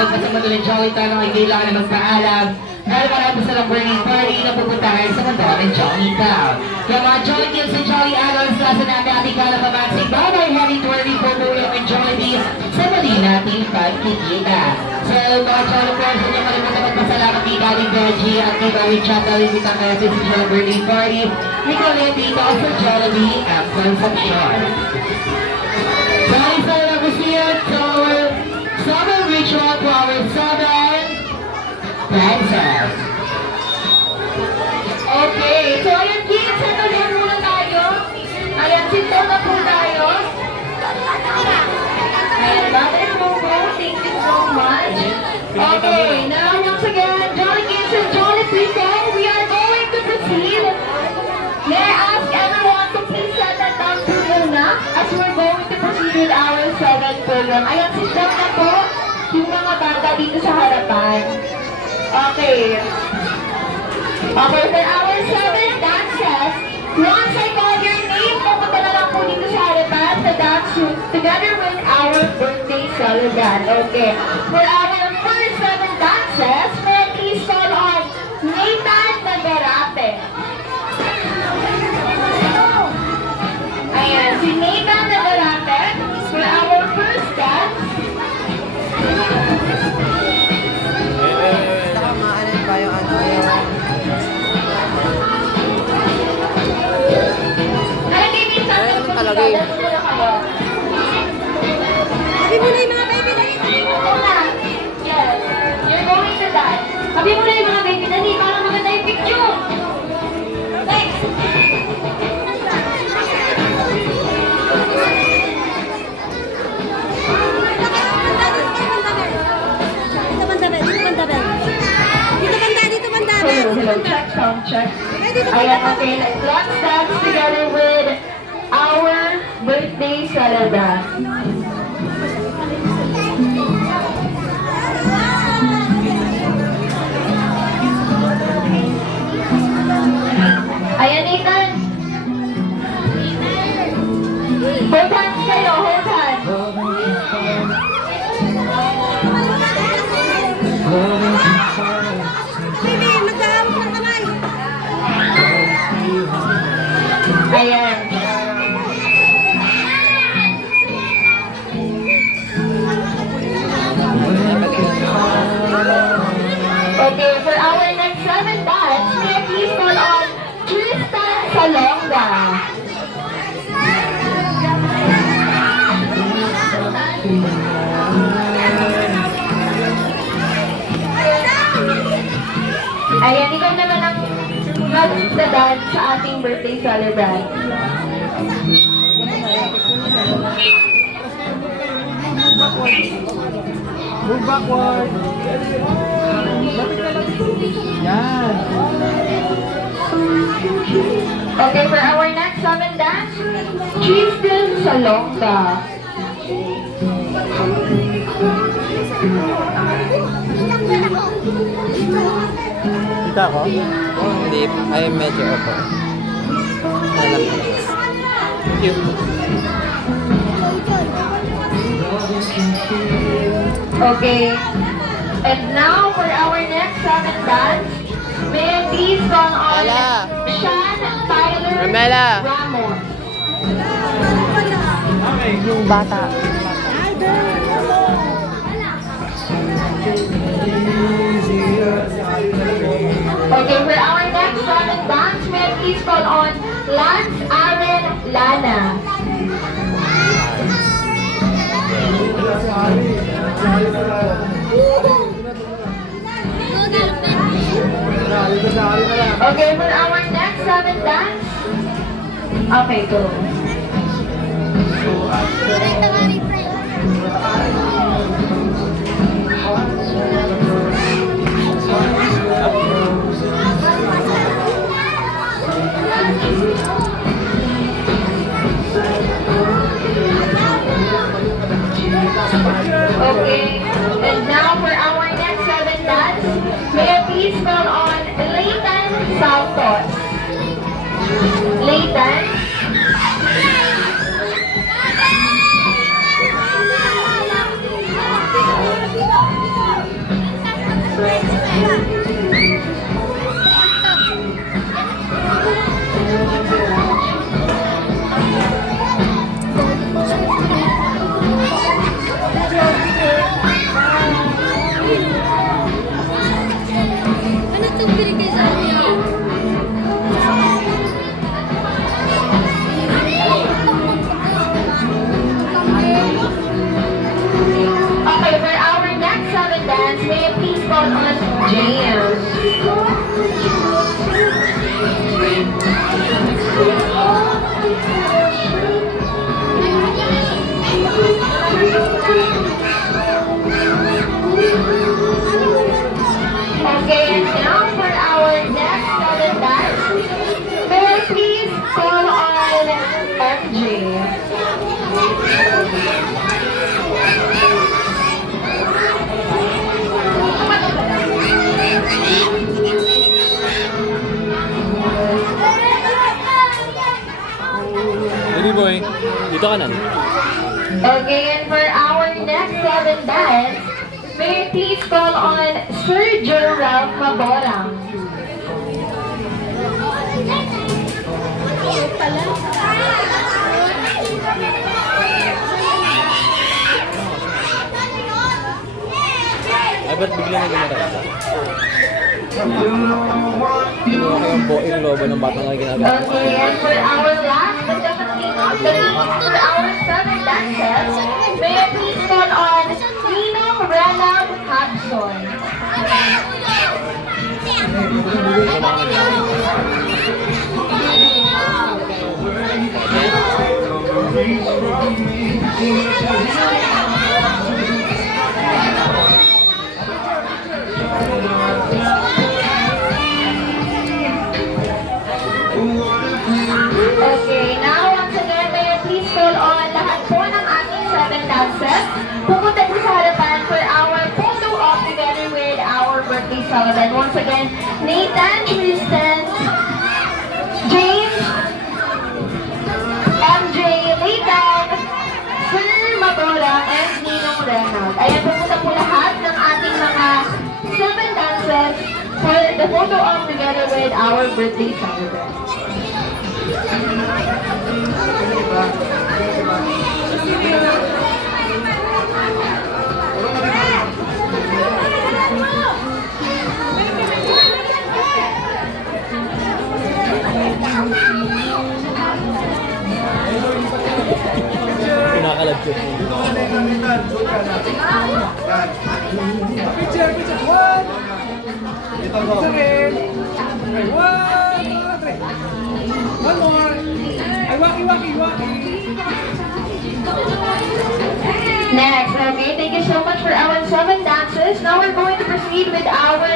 Dahil kasama nila Jolly Town ay kailangan na magpaalam. Dahil marami silang burning party na pupuntahan sa mundo ng Jolly Town. Kaya mga Jolly Kids and Jolly Adults, nasa natin ating kalapamatsing babay heading toward the Purple and Jollibee sa mali nating pagkikita. So mga Jolly Friends, hindi kalimutan magpasalamat kay Galing Reggie at kay Barry Chata with ang message sa burning party. Nicolette dito sa Jollibee at Concepcion. Guys, I love to see it. So, summer ritual to our southern dancers. Okay, so ayan kids, ito lang muna tayo. Ayan, sit down na po tayo. Ayan, Mother Momo, thank you so much. Okay, now once again, Jolly Kids and Jolly People, we are going to proceed. May I ask everyone to please settle down po muna as we're going to proceed with our 7th program. Ayan, sit down na po yung mga bata dito sa harapan. Okay. Okay, for our 7 dances, once I call your name, pupunta na lang po dito sa harapan to dance together with our birthday celebrant. Okay. For our first 7 dances, may I please call on Nathan Nagarate. Ayan, si Nathan Nagarate for our first dance. Talagay. Sabi mo na yung mga baby, dali, dali mo na. Yes, you're going to dance. Sabi mo na yung mga baby, dali, para maganda yung picture. Thanks. Hello, check, sound check. Ayan, okay, let's dance together with our birthday celebrant. Ayan, Nathan. Hold hands kayo, hold hands. Ayan. Okay, for our next 7 dance, may I please call on Tristan Salonga. Ayan, ikaw naman ang mag-dance sa ating birthday celebrant. Move backward. Yan. Okay, for our next 7 dance, Tristan Salonga. Kita ko? Oh, hindi. Ay, medyo opo. Alam ko. Thank you. Okay. And now for our next 7 dance, may I please call on Ella. Sean Tyler Ramela. Ramos. Yung bata. Okay, for our next 7 dance, may I please call on Lance Aaron Lana. Okay, for our next 7 dance. Okay, go. Okay, and now for our next 7 dance, may I please call on Leighton Santos. Leighton. James. Okay, and now for our next seven dance, may I please call on MJ. Baby boy, dito ka na. Okay, and for our next seven dance, may I please call on Sir Gerald Maborang. Ay, ba't bigla na gumarata? Ano kayong lobo ng batang na ginagawa? Okay, and for our last but definitely not the least, for our seven dances, may I please call on Ninong Renam Hudson. Okay, now once again, may I please call on lahat po ng ating seven dances. Pupunta po sa harapan for our photo op together with our birthday celebrant. Once again, Nathan, Tristan, James, MJ, Leitan, Sir Mabola, and Ninong Reynolds. Ayan, pupunta po lahat ng ating mga seven dances for the photo op together with our birthday celebrant. Kinakalab ko. Picture, picture. One. Picture rin. Okay, one, two, three. One more. Ay, waki, waki, waki. Next, okay, thank you so much for our seven dances. Now we're going to proceed with our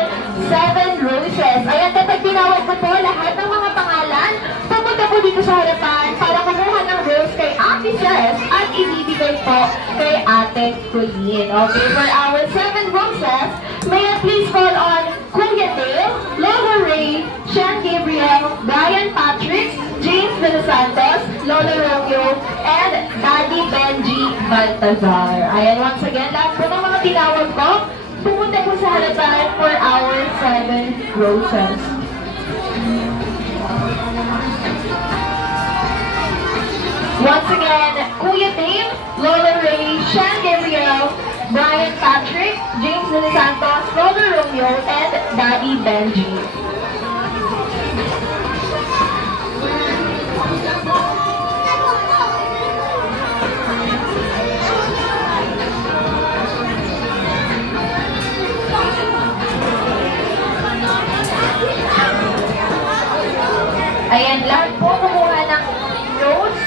seven roses. Ayan, kapag tinawag ko po lahat ng mga pangalan, pumunta po dito sa harapan para kumuha ng rose kay Ate Jess at ibibigay po kay Ate Colleen. Okay, for our seven roses, may I please call on Kuya Dale, Lola Ray, Sean Gabriel, Brian Patrick, James De Los Santos, Lola Romeo, and Daddy Benji Baltazar. Ayan, once again, lahat po ng mga tinawag ko, pumunta po sa harapan for our seven roses. Once again, Kuya Dave, Lola Ray, Sean Gabriel, Brian Patrick, James De Los Santos, Lola Romeo, and Daddy Benji. Ayan, lahat po kumuha ng rose.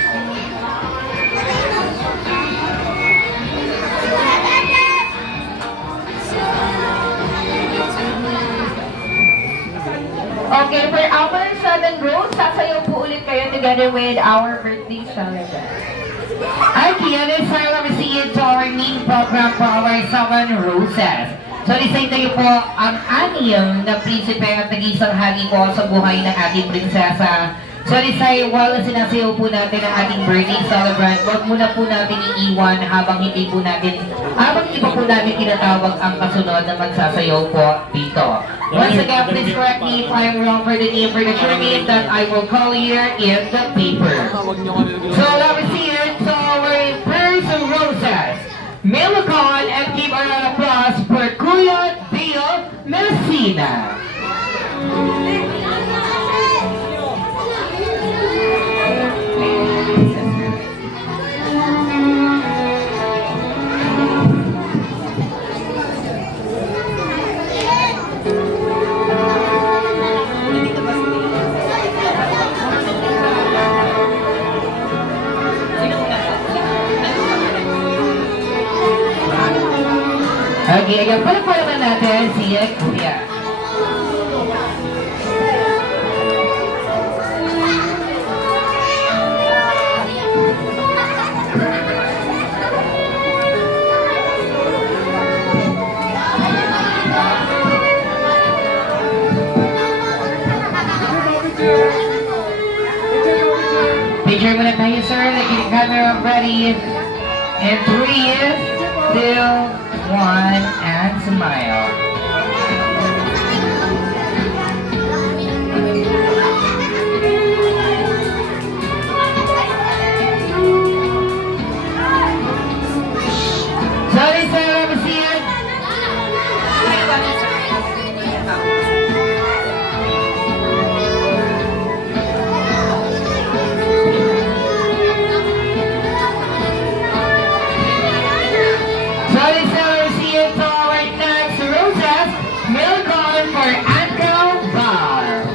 Okay, for our seven rows, sasayaw po ulit kayo together with our birthday celebrant. Okay, and it's time to proceed to our main program for our seven roses. So, isay tayo po ang aniyang na prinsipe at nag-isang hari po sa buhay ng ating prinsesa. So, isay, while sinasayaw po natin ang ating birthday celebrant, huwag muna po natin iiwan habang hindi po natin, habang iba po natin tinatawag ang kasunod na magsasayaw po dito. Once again, please correct me if I'm wrong for the name for the tournament that I will call here in the paper. So, let's see it. So, our first roses. Millicon, and give a round of applause for Kuya Dio Messina. Okay, ayan, pala naman natin si Kuya. Picture muna tayo, sir. Naging camera ready. In 3, 2, 1, and smile. Sorry, sir. Have a seat. Sorry, sir. See you all right next. Roses, milk on for Uncle Bar.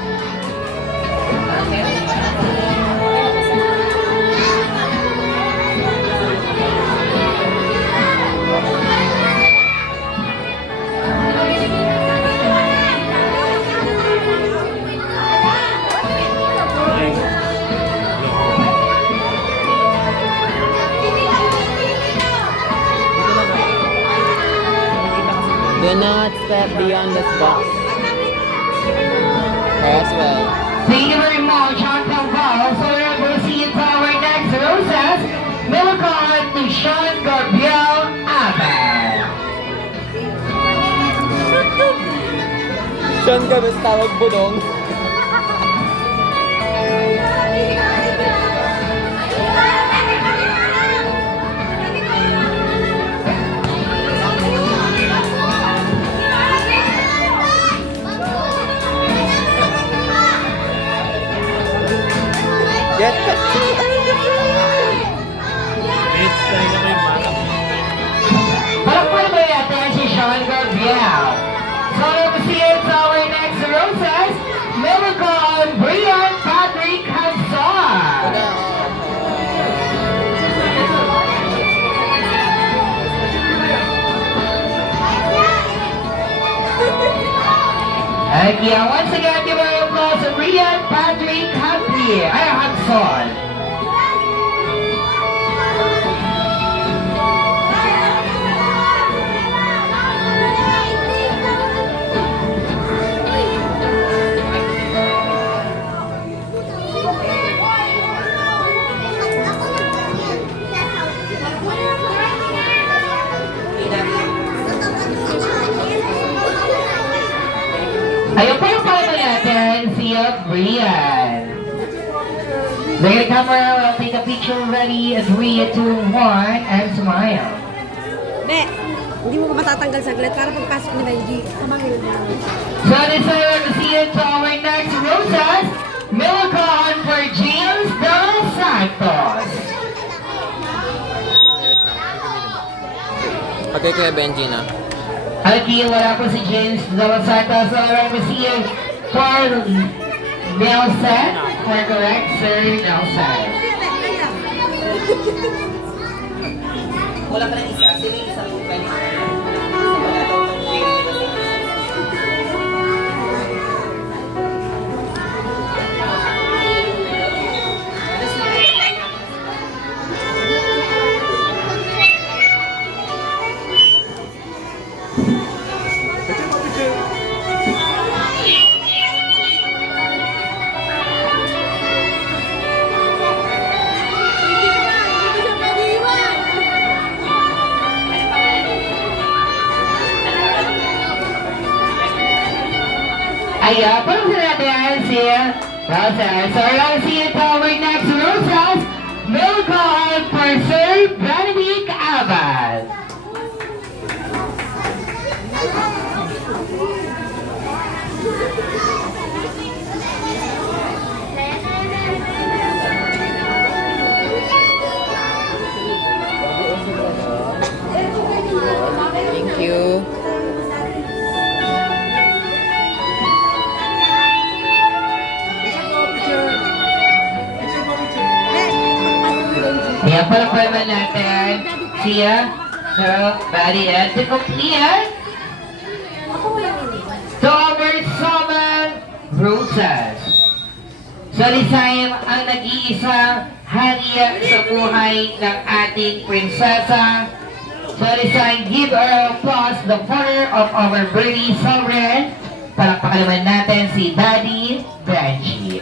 Do not step beyond this box. As well. Thank you very much, Uncle Bar. So we're going to see you all right next. Roses, milk on to Sean Gabriel Abad. Sean ka, basta tawag budong. Get the Palakpan ba natin si Sean Gabriel? So we're see you all right next. Roses, milk on Brian Patrick Hanson. Okay, once again, give our applause to Brian Patrick Hanson. Ayun pa yung pala natin, si Brian. The camera will take a picture ready. 3, 2, 1, and smile. Be, hindi mo ko matatanggal saglit para pagpasok ni Benji. Kamangil mo. So this is to see it to our next Roses, milk on for James Del Santos. Okay, Kuya Benji na. Okay, wala po si James Del Santos. So we're to see it for Nelson. Correct, Sir Nelson. Wala pa ng isa. Sino yung isang pwede? Wala daw ng game nila. Ayan, parang sa natin si Roses. So we're gonna see it our next Roses, milk on for Sir Benedict Abad. Thank you. Ayan, palakpakan natin si So, bali yan. To complete, to our summer roses. So, this time, ang nag-iisang hari sa buhay ng ating prinsesa. So, this time, give her applause, the father of our Bernie sovereign. Palakpakan naman natin si Daddy Benji.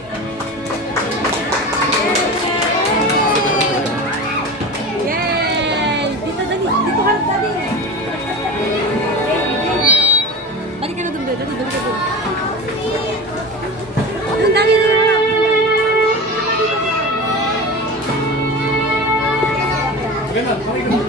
Yay! Dito, Dani. Dito ka, Dani. Balik ka na doon, Dani. Balik ka doon. Doon, Dani. Ganun, pakinggan.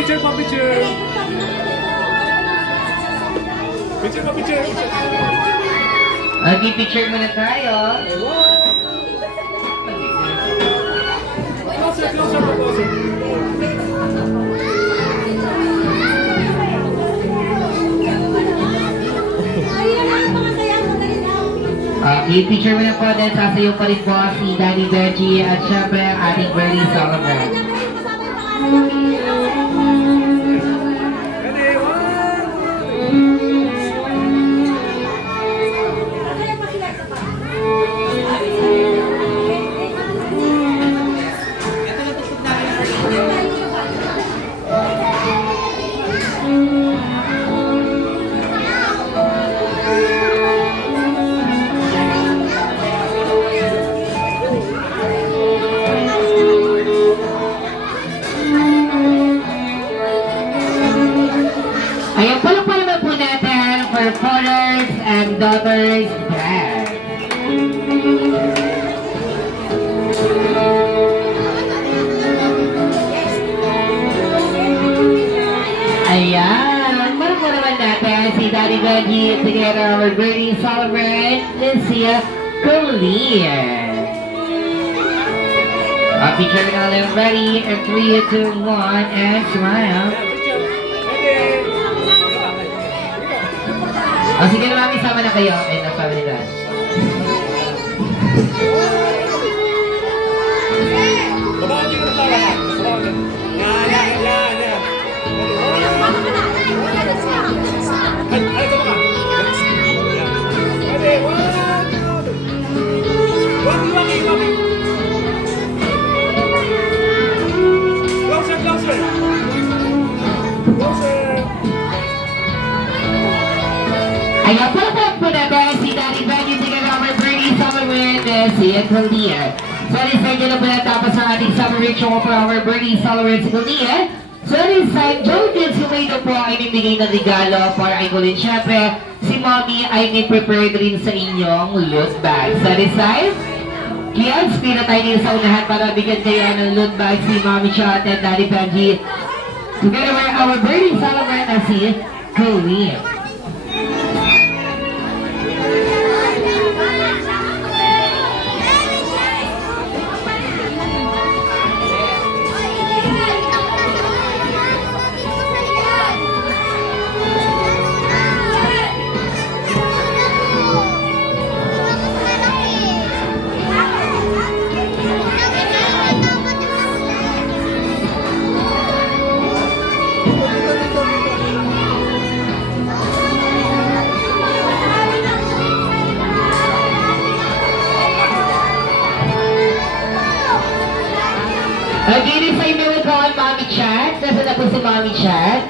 Picture, picture. Picture, picture. Mag-picture muna tayo. Closer, closer, closer. I-picture mo na po dahil sasayaw pa rin po si Daddy Benji at syempre ang ating Bernie Solomon. Ready, Ito na tutog namin. Ayan, palakpakan naman po natin for fathers and daughters brand. Ayan, palakpakan naman natin si Daddy Benji together with Bernie Solomon, Lucia Collier. Picture na lang ready, and 3, 2, 1, and smile. O sige na mami, sama na kayo. And nasabi nila. Babaan niyo na tayo. Babaan. Yan. Ay, ito ba? Ready, 1, 2, 3. Closer, closer. Closer. Ayan, palapag po natin si Daddy Benji together with Bernie Solomon and si Collier. So, this time na po natapos ang ating summer ritual for our Bernie Solomon si Collier. So, this time, Jodens Humado po ay nabigay ng regalo para ay kulin. Siyempre, si Mommy ay may-prepared rin sa inyong loot bag. So, this time, kids, pila tayo din sa unahan para bigyan kayo ng loot bag si Mommy Chat and Daddy Benji. Together with our Bernie Solomon and si Collier. Again, if I may call Mommy Chat. Nasa na po si Mommy Chat?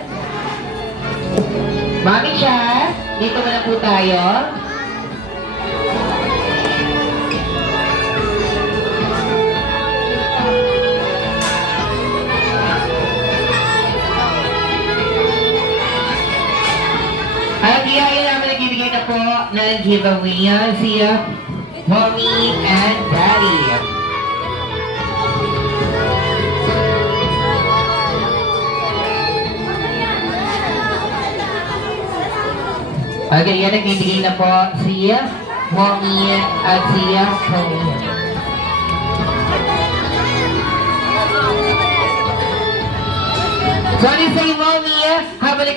Mommy Chat, dito na po tayo. nagbibigay na po ng giveaway yan si Mommy and Daddy. Okay, yan nagbibigay na po si Mommy at si Chloe. Sorry sa Mommy, habang